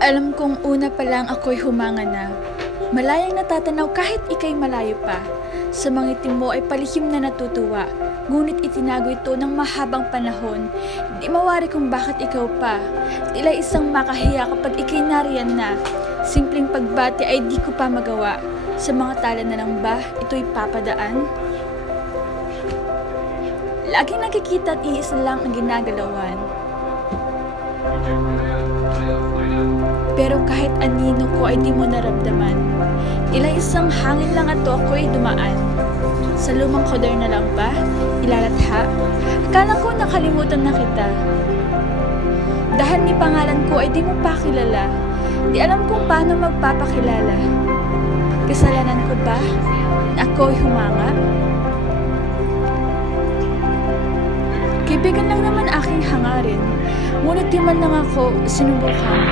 Alam kong una pa lang ako'y humanga na. Malayang natatanaw kahit ika'y malayo pa. Sa mga itim mo ay palihim na natutuwa. Ngunit itinago ito ng mahabang panahon. Di mawari kung bakit ikaw pa. Tila isang makahiya kapag ika'y nariyan na. Simpleng pagbati ay di ko pa magawa. Sa mga tala na lang ba ito'y papadaan? Laging nakikita at iisa lang ang ginagalawan. Pero kahit anino ko ay di mo naramdaman. Tila isang hangin lang ato ako'y dumaan. Sa lumang koder na lang ba? Ilalatha? Akala ko nakalimutan na kita. Dahil ni pangalan ko ay di mo pa kilala. Di alam kung paano magpapakilala. Kasalanan ko ba na ako'y humanga? Kaibigan lang naman aking hangarin. Ngunit di man lang ako sinubukan.